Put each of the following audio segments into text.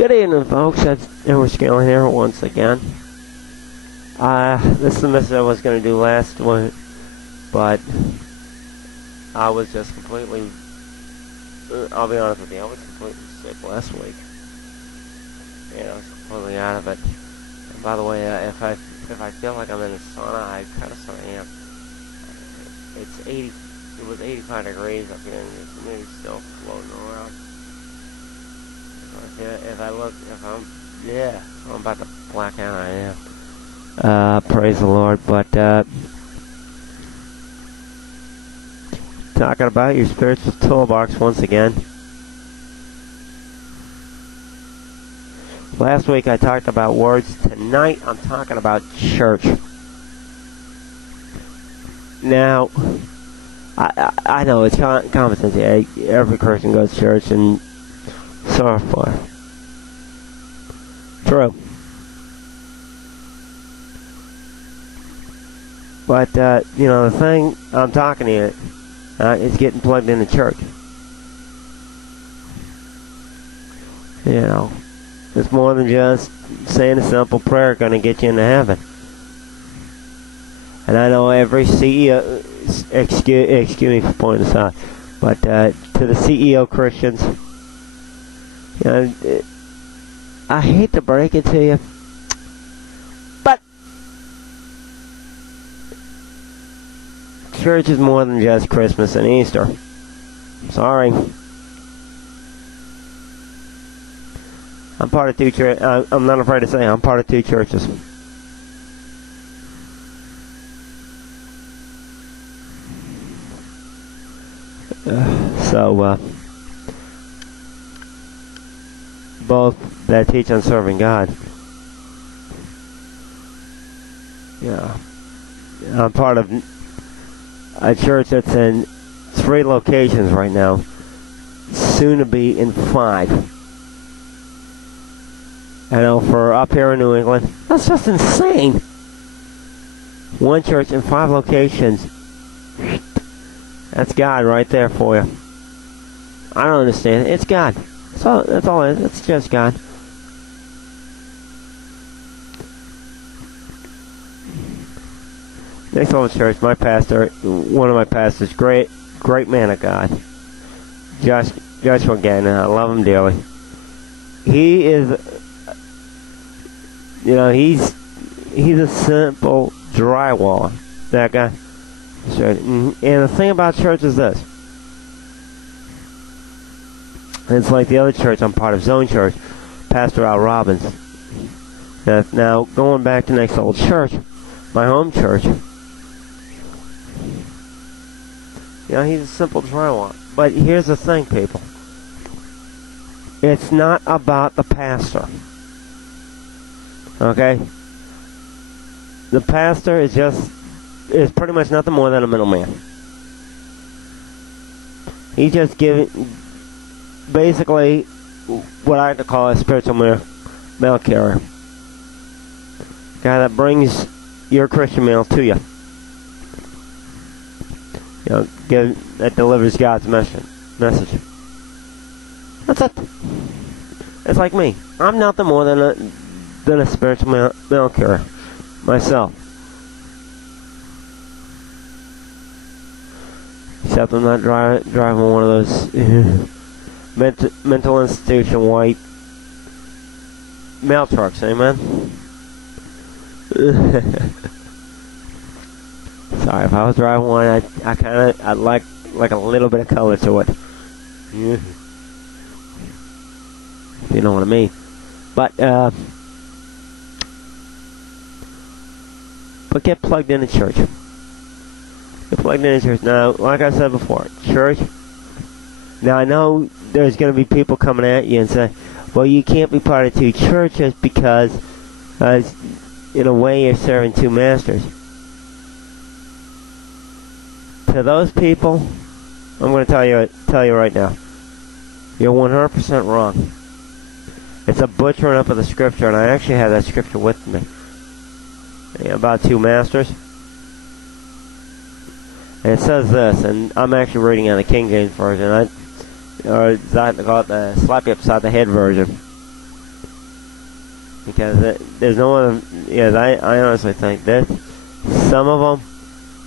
Good evening, folks. It's Edward Scaling here once again. This is the message I was going to do last week, but I was just completely, I'll be honest with you, I was completely sick last week. Yeah, I was completely out of it. And by the way, if I feel like I'm in a sauna, I kind of sort of am. It was 85 degrees up here, and it's maybe still floating around. I'm about to black out, I am. Praise the Lord, but, talking about your spiritual toolbox once again. Last week I talked about words. Tonight I'm talking about church. Now, I know it's common sense. Every Christian goes to church and so forth. True. But, the thing I'm talking to you is getting plugged into church. It's more than just saying a simple prayer going to get you into heaven. And I know every CEO, excuse me for pointing this out, but to the CEO Christians, I hate to break it to you, but church is more than just Christmas and Easter. Sorry. I'm part of two churches. I'm not afraid to say I'm part of two churches. Both that teach on serving God. Yeah. I'm part of a church that's in 3 locations right now, soon to be in 5. I know, for up here in New England, that's just insane. 1 church in 5 locations. That's God right there for you. I don't understand. It's God. That's all it is. It's just God. Next level church, my pastor, one of my pastors, great man of God, Joshua Gannon. I love him dearly. He is, he's a simple drywaller. That guy. And the thing about church is this. It's like the other church I'm part of, Zone Church, Pastor Al Robbins. Now, going back to Next Level Church, my home church, he's a simple drywaller. But here's the thing, people. It's not about the pastor. Okay? The pastor is pretty much nothing more than a middleman. He's just basically what I like to call a spiritual mail carrier. Guy that brings your Christian mail to you. That delivers God's message. That's it. It's like me. I'm nothing more than a spiritual mail carrier myself. Except I'm not driving one of those mental institution white mail trucks, amen? Sorry, if I was driving one, I'd like a little bit of color to it. If you know what I mean. But get plugged into church. Get plugged into church. Now, like I said before, church. Now, I know there's going to be people coming at you and say, well, you can't be part of 2 churches because, in a way, you're serving 2 masters. To those people, I'm going to tell you right now, you're 100% wrong. It's a butchering up of the scripture, and I actually have that scripture with me about 2 masters. And it says this, and I'm actually reading out the King James Version. Or as I call it, the slap you upside the head version. because there's no other. Yeah, I honestly think that some of them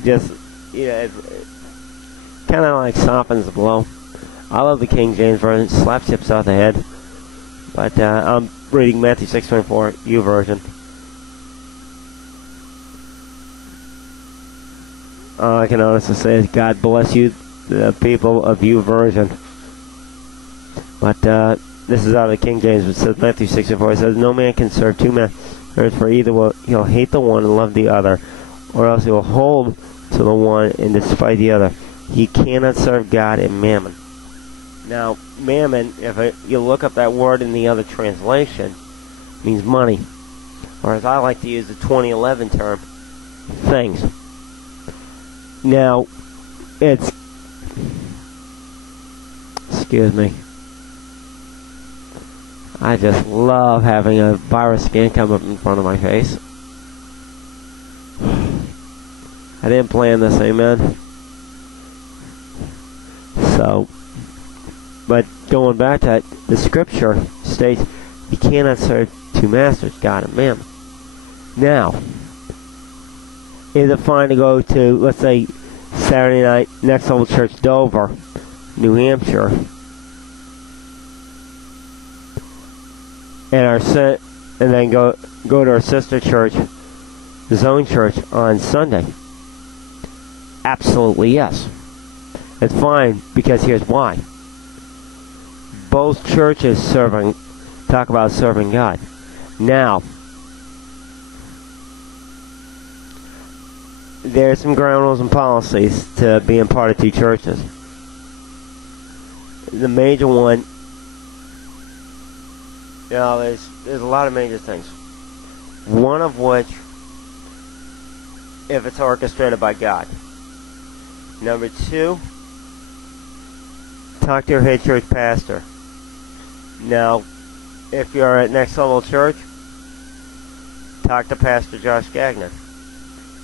just, it kind of like softens the blow. I love the King James version, slaps you upside the head. But I'm reading Matthew 6:24, U version. All I can honestly say is God bless you, the people of U version. But this is out of the King James. It says Matthew 6:4. It says, "No man can serve two masters, for either he'll hate the one and love the other, or else he'll hold to the one and despise the other. He cannot serve God and mammon." Now, mammon, if you look up that word in the other translation, means money. Or as I like to use the 2011 term, things. Now, excuse me. I just love having a virus scan come up in front of my face. I didn't plan this, amen? So, but going back to that, the scripture states you cannot serve two masters, God and mammon. Now, is it fine to go to, let's say, Saturday night, Next Level Church, Dover, New Hampshire, and then go to our sister church, Zone Church, on Sunday? Absolutely yes. It's fine, because here's why. Both churches talk about serving God. Now, there's some ground rules and policies to being part of two churches. The major one, there's a lot of major things. One of which, if it's orchestrated by God. Number two, talk to your head church pastor. Now, if you're at Next Level Church, talk to Pastor Josh Gagnon.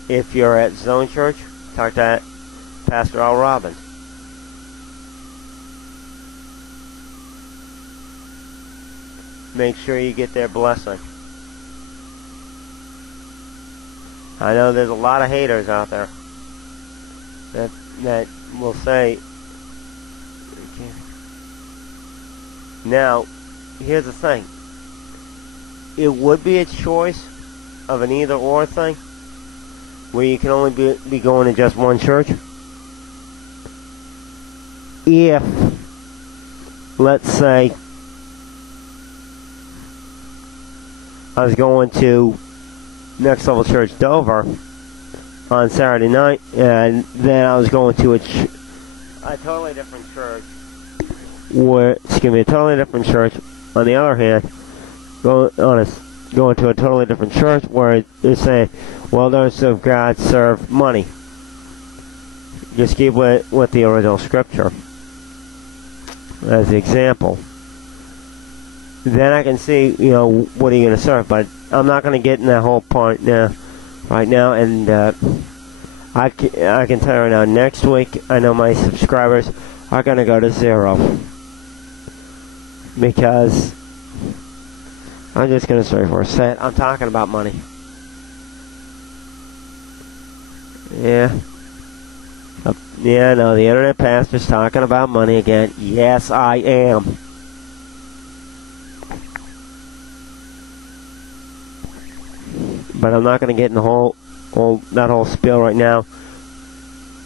If you're at Zone Church, talk to Pastor Al Robbins. Make sure you get their blessing. I know there's a lot of haters out there that will say, now, here's the thing. It would be a choice of an either-or thing, where you can only be going to just one church. If, let's say, I was going to Next Level Church Dover on Saturday night, and then I was going to a totally different church. A totally different church. On the other hand, going to a totally different church where they're saying, well, don't serve God, serve money. Just keep with the original scripture as the example. Then I can see, what are you going to serve? But I'm not going to get in that whole part right now. And I can tell you right now, next week, I know my subscribers are going to go to 0. Because I'm just going to stay for a set. I'm talking about money. Yeah. No, the internet pastor's talking about money again. Yes, I am. But I'm not going to get in the that whole spiel right now.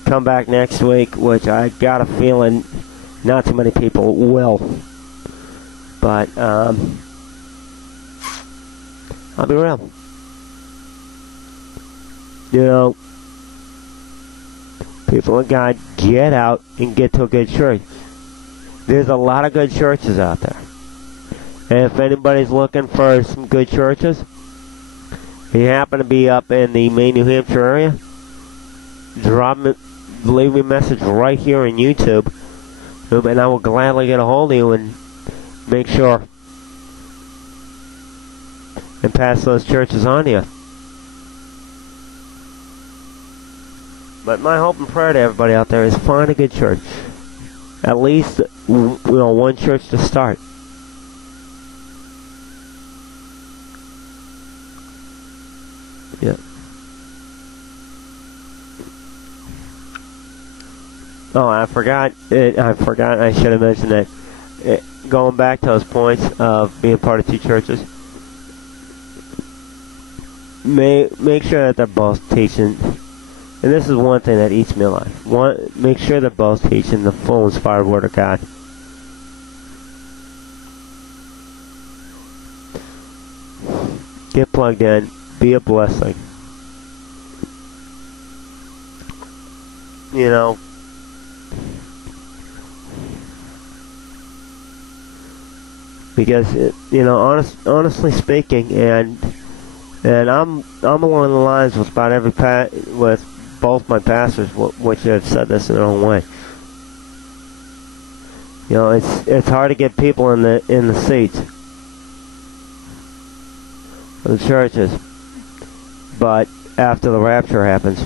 Come back next week, which I got a feeling not too many people will. But, I'll be real. People of God, get out and get to a good church. There's a lot of good churches out there. And if anybody's looking for some good churches, if you happen to be up in the Maine, New Hampshire area, leave me a message right here on YouTube, and I will gladly get a hold of you and make sure and pass those churches on to you. But my hope and prayer to everybody out there is find a good church. At least, one church to start. Oh, I forgot. I should have mentioned that. Going back to those points of being part of two churches, make sure that they're both teaching. And this is one thing that eats me alive. Make sure they're both teaching the full inspired Word of God. Get plugged in. Be a blessing. You know, because honestly speaking, and I'm along the lines with about with both my pastors, which have said this in their own way. You know, it's hard to get people in the seats of the churches, but after the rapture happens,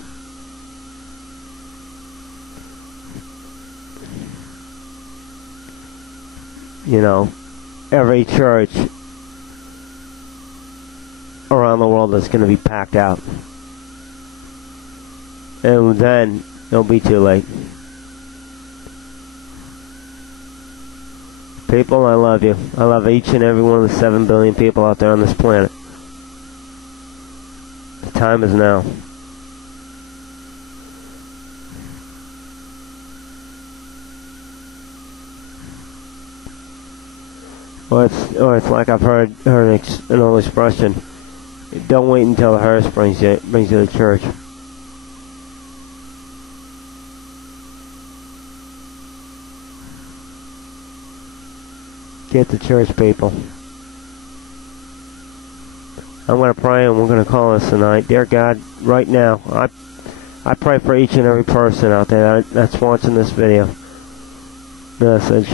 you know, every church around the world is going to be packed out. And then it'll be too late. People, I love you. I love each and every one of the 7 billion people out there on this planet. The time is now. Or it's like I've heard an old expression: don't wait until the hearse brings you to church. Get to church, people. I'm going to pray and we're going to call this tonight. Dear God, right now, I pray for each and every person out there that's watching this video message.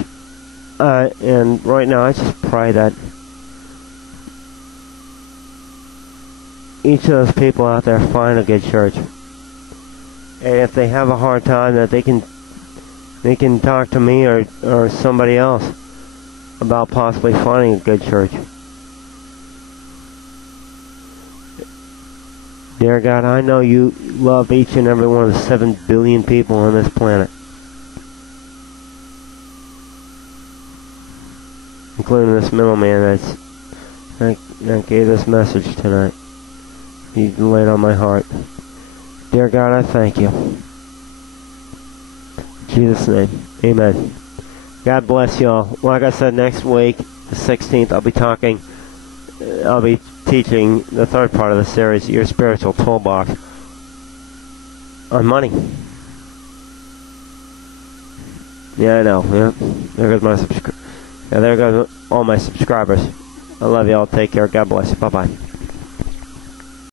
And right now, I just pray that each of those people out there find a good church. And if they have a hard time, that they can talk to me or somebody else about possibly finding a good church. Dear God, I know you love each and every one of the 7 billion people on this planet, including this middleman that gave this message tonight. You laid on my heart. Dear God, I thank you. In Jesus' name, amen. God bless y'all. Like I said, next week, the 16th, I'll be teaching the third part of the series, Your Spiritual Toolbox, on money. Yeah, I know. Yeah. There goes all my subscribers. I love y'all. Take care. God bless you. Bye-bye.